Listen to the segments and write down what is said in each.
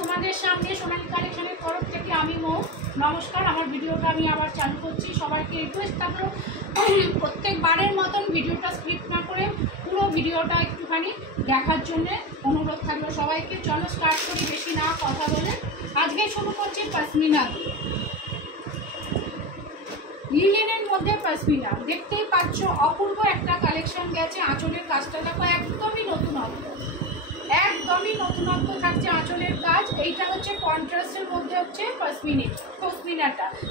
তোমাদের সামনে সোনালী কালেকশনের তরফ থেকে আমি মৌ। নমস্কার, আমার ভিডিওটা আমি আবার চালু করছি। সবাইকে রিকোয়েস্ট থাকলো প্রত্যেকবারের মতন ভিডিওটা স্ক্রিপ্ট না করে পুরো ভিডিওটা একটুখানি দেখার জন্যে অনুরোধ থাকলো সবাইকে। চলো স্টার্ট করি বেশি না কথা বলে। আজকে শুরু করছি পশমিনা দিয়ে। লিনেনের মধ্যে পশমিনা দেখতেই পাচ্ছ, অপূর্ব একটা কালেকশন গেছে। আঁচলের কাজটা দেখো, একদমই নতুনত্ব, একদমই নতুনত্ব থাকছে আঁচলের কাজ। এইটা হচ্ছে কন্ট্রাস্টের মধ্যে হচ্ছে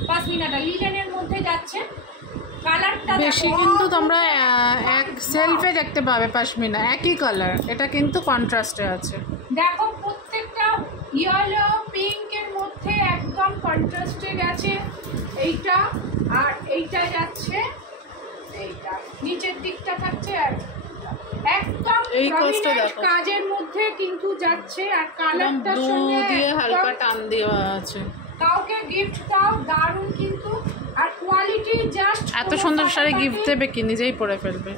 পশমিনাটা লিনেনের মধ্যে যাচ্ছে। কালারটা বেশি কিন্তু তোমরা এক সেলফে দেখতে পাবে পশমিনা একই কালার, এটা কিন্তু কন্ট্রাস্টে আছে। দেখো প্রত্যেকটা ইয়েলো পিঙ্কের মধ্যে একদম কন্ট্রাস্টে গেছে এইটা। আর এইটা যাচ্ছে, এইটা নিচের দিকটা থাকছে আর একদম কাজের মধ্যে কিন্তু যাচ্ছে। আর কালারটার সঙ্গে দিয়ে হালকা টান দেওয়া আছে। কাউকে গিফট দাও, দারুণ কিন্তু। আর কোয়ালিটি জাস্ট এত সুন্দর শাড়ি গিফট দেবে কি, নিজেই পরে ফেলবে।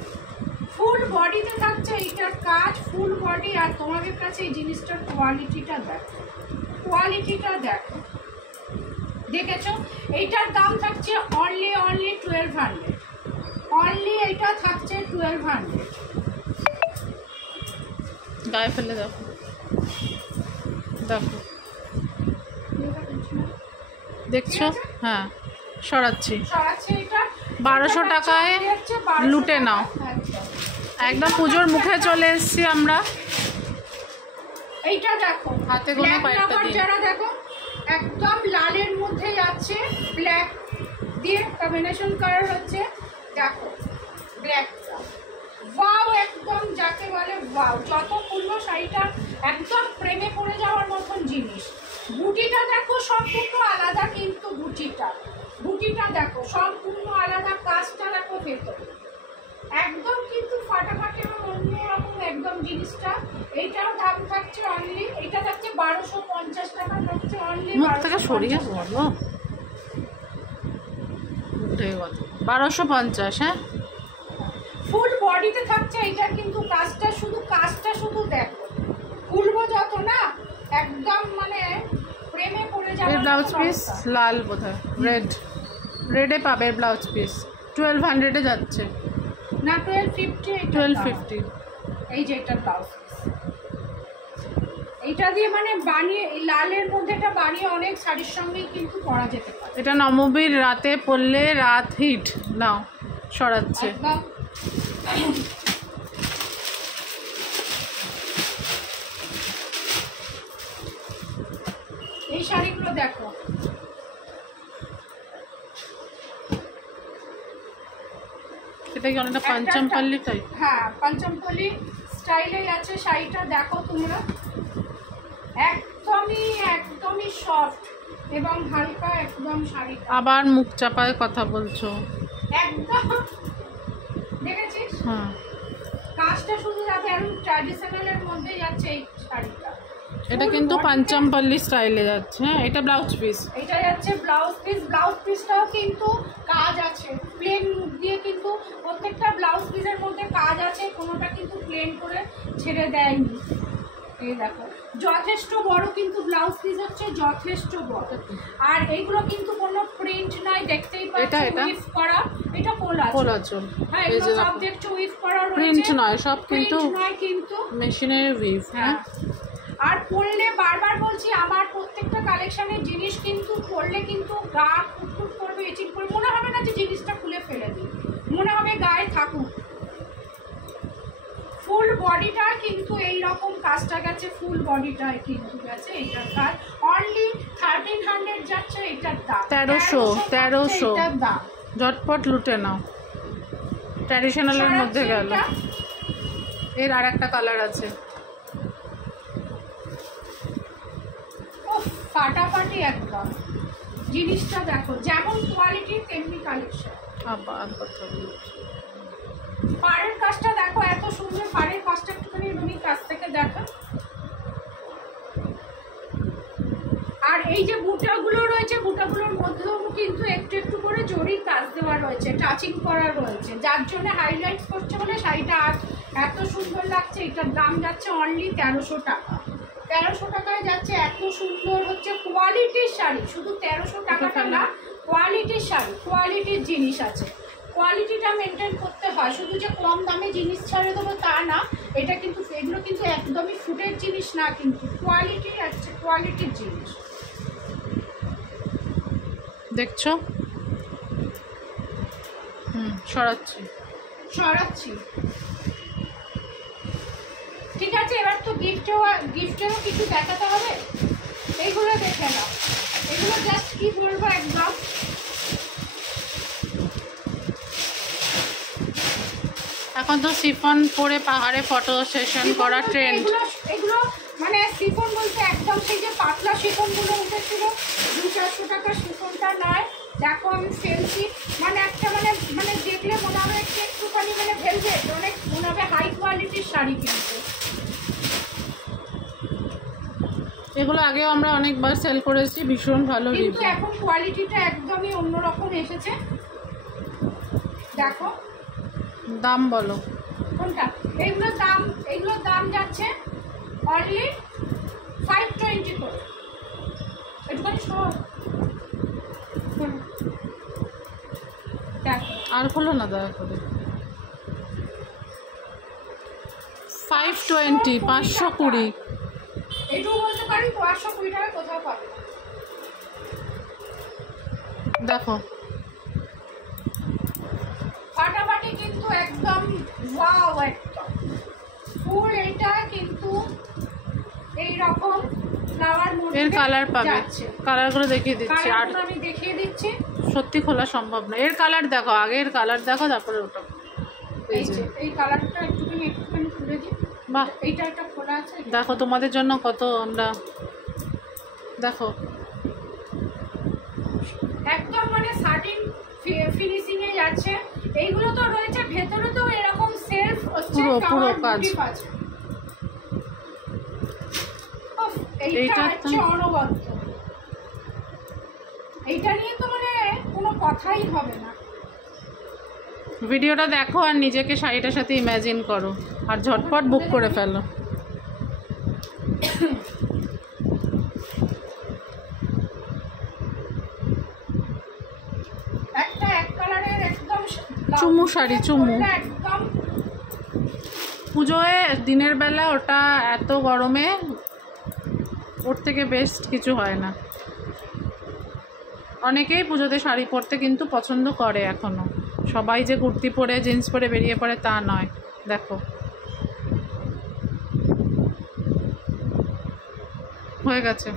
ফুল বডিতে থাকছে এইটার কাজ, ফুল বডি। আর তোমাদের কাছে এই জিনিসটার কোয়ালিটিটা দেখো, কোয়ালিটিটা দেখো, দেখেছো? এইটার দাম থাকছে অনলি 1200, অনলি এইটা থাকছে 1200। গায়ে ফেলে দেখো, দেখো, দেখছো? হ্যাঁ, সরাচ্ছি। এটা 1200 টাকায় লুটে নাও। একদম পুজোর মুখে চলে এসেছি আমরা। এইটা দেখো, হাতে গোনা কয়েকটা দিন। যারা দেখো একদম লালের মধ্যে যাচ্ছে, ব্ল্যাক দিয়ে কম্বিনেশন কালার হচ্ছে। দেখো ব্ল্যাকটা, ওয়াও, একদম যাকে বলে ওয়াও। যত খুলবো শাড়িটা একদম প্রেমে পড়ে যাওয়ার মতন জিনিস। বুটিটা দেখো সম্পূর্ণ আলাদা, কিন্তু বুটিটা দেখো সম্পূর্ণ আলাদা। কাজটা দেখো ভেতরে একদম কিন্তু ফাটাফাটি এবং অন্যরকম একদম জিনিসটা। এইটার দাম থাকছে অনলি, এটা থাকছে 1250 টাকা, থাকছে অনলি 1250। হ্যাঁ, ফুল বডিতে থাকছে। এইটার কিন্তু কাজটা শুধু দেখো, খুলবো যত না একদম মানে প্রেমে পড়ে যাবে। ব্লাউজ পিস লাল বোধহয়, রেডে পাবে ব্লাউজ পিস। 1200 যাচ্ছে না, 1250। এই যে এটা ব্লাউজ পিস, এইটা দিয়ে মানে বানিয়ে এই লালের মধ্যে এটা বানিয়ে অনেক শাড়ির সঙ্গেই কিন্তু পরা যেতে পারে। এটা নবমীর রাতে পরলে রাত হিট। নাও, সরাচ্ছে। এই শাড়িগুলো দেখো, এটা কি অনেকটা পাঞ্চমপল্লি টাইপ? হ্যাঁ, পাঞ্চমপল্লি স্টাইলে আছে শাড়িটা। দেখো তোমরা, একদমই সফট এবং হালকা একদম শাড়ি। আবার মুখ চাপায় কথা বলছো একদম, দেখেছিস? হ্যাঁ, কাজটা শুধু যাতে একদম ট্র্যাডিশনালের মধ্যে যাচ্ছে এই শাড়িটা। এটা কিন্তু পাঞ্চমপল্লি স্টাইলে যাচ্ছে। হ্যাঁ, এটা ব্লাউজ পিস, এটা যাচ্ছে ব্লাউজ পিস। ব্লাউজ পিসটাও কিন্তু কাজ আছে, প্লেন দিয়ে কিন্তু প্রত্যেকটা ব্লাউজ পিসের মধ্যে কাজ আছে, কোনোটা কিন্তু প্লেন করে ছেড়ে দেয়নি। এই দেখো যথেষ্ট বড় কিন্তু ব্লাউজ পিস হচ্ছে, যথেষ্ট বড়। আর এইগুলো কিন্তু কোনো প্রিন্ট নাই, দেখতেই পাচ্ছ উইভ করা। এটা কোলাচল। হ্যাঁ, এগুলো সব দেখছো উইভ করা রয়েছে, প্রিন্ট নয়, সব কিন্তু মেশিনের উইভ। হ্যাঁ, আর পরলে বারবার বলছি, আমার প্রত্যেকটা কালেকশনের জিনিস কিন্তু পরলে কিন্তু গা কুটকুট করবে, ইচিং করবে, মনে হবে না যে জিনিসটা খুলে ফেলে দিই, মনে হবে গায়ে থাকুক। ফুল বডিটা কিন্তু এইরকম কাজটা গেছে, ফুল বডিটা কিন্তু গেছে। এইটার কাজ অনলি 1300 যাচ্ছে। এইটার দাম 1300। এটার দাম ঝটপট লুটে নাও। ট্র্যাডিশনালের মধ্যে গেল। এর আর একটা কালার আছে, ফাটাফাটি একদম। জিনিসটা দেখো, যেমন কোয়ালিটি তেমনি কালেকশন। আবার কথা বলছি, পাড়ের কাজটা দেখো এত সুন্দর। পাড়ের কাজটা একটুখানি রুমির কাছ থেকে দেখো। আর এই যে বুটাগুলো রয়েছে, বুটাগুলোর মধ্যেও কিন্তু একটু একটু করে জরির কাজ দেওয়া রয়েছে, টাচিং করা রয়েছে, যার জন্য হাইলাইট করছে বলে শাড়িটা এত সুন্দর লাগছে। এটার দাম যাচ্ছে অনলি 1300 টাকা। 1300 টাকায় যাচ্ছে। এত সুন্দর হচ্ছে কোয়ালিটির শাড়ি, শুধু 1300 টাকাটা না, কোয়ালিটির শাড়ি, কোয়ালিটির জিনিস আছে। কোয়ালিটিটা মেনটেন করতে হয়, শুধু যে কম দামে জিনিস ছাড়ে দেবো তা না। এটা কিন্তু এগুলো কিন্তু একদমই ফুটের জিনিস না, কিন্তু কোয়ালিটির আছে, কোয়ালিটির জিনিস। দেখছো? সরাচ্ছি সরাচ্ছি। ঠিক আছে, এবার তো গিফটেরও কিছু দেখাতে হবে। এইগুলো দেখে নাও, এগুলো জাস্ট কি বলবো, একদম এখন তো সিফন পরে পাহাড়ে ফটো সেশন করা ট্রেন্ড। এগুলো মানে সিফন বলতে একদম সেই যে পাতলা সিফনগুলো উঠেছিল 200-400 টাকার সিফনটা নয়। দেখো আমি ফেলছি, মানে একটা মানে দেখলে মনে হবে একটুখানি মানে ভেলভেট, অনেক মনে হবে হাই কোয়ালিটির শাড়ি। কিন্তু এগুলো আগেও আমরা অনেকবার সেল করেছি, ভীষণ ভালো কিন্তু রিভিউ। এখন কোয়ালিটিটা একদমই অন্যরকম এসেছে। দেখো দাম বলো কোনটা? এইগুলোর দাম যাচ্ছে অনলি 520 করে। একটুখানি সব দেখো, আর খোলো না দয়া করে। 520, 520। এটুকু বলতে পারি 520 টাকা কোথাও পাবে না। দেখো ফাটাফাটি কিন্তু একদম ওয়াও, একদম ফুল। এটা কিন্তু এইরকম ফ্লাওয়ার মধ্যে এর কালার পাবে, যাচ্ছে। কালারগুলো দেখিয়ে দিচ্ছি। আর কালারগুলো আমি দেখিয়ে দিচ্ছি। সত্যি খোলা সম্ভব না। এর কালার দেখো, আগে এর কালার দেখো, তারপরে ওটা। এই যে এই কালারটা একটুখানি খুলে দিই। বাহ, এইটা একটা খোলা আছে, দেখো তোমাদের জন্য কত আমরা, দেখো একদম মানে সাটিন ফিনিশিং এ যাচ্ছে। এইগুলো তো রয়েছে ভেতরে, তো এরকম সেলফ হচ্ছে পুরো কাজ। আছে। এইটা এইটা হচ্ছে অনবদ্য। এইটা নিয়ে তো মানে কোনো কথাই হবে না। ভিডিওটা দেখো আর নিজেকে শাড়িটার সাথে ইমাজিন করো, আর ঝটপট বুক করে ফেলো। একটা এক কালারের একদম চুমু শাড়ি, চুমু। একদম পুজোয় দিনের বেলা ওটা এত গরমে ওর থেকে বেস্ট কিছু হয় না। অনেকেই পুজোতে শাড়ি পরতে কিন্তু পছন্দ করে এখনো, সবাই যে কুর্তি পরে জিন্স পরে বেরিয়ে পড়ে তা নয়। দেখো হয়ে গেছে,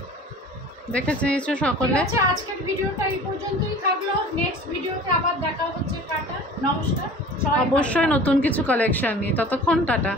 দেখেছে নিয়েছো সকলে। আচ্ছা, আজকের ভিডিওটা এই পর্যন্তই থাকলো। নেক্সট ভিডিওতে আবার দেখা হচ্ছে। টাটা, নমস্কার। অবশ্যই নতুন কিছু কালেকশন নিয়ে, ততক্ষণ টাটা।